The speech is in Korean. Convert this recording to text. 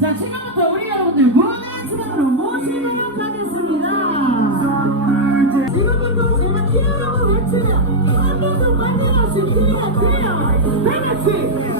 자, 지금부터 우리 여러분들 무대 주방으로 모시도록 하겠습니다. 지금부터 제가 키워라고 외치면 한 번도 만들어줄 기회가 돼요. 다 같이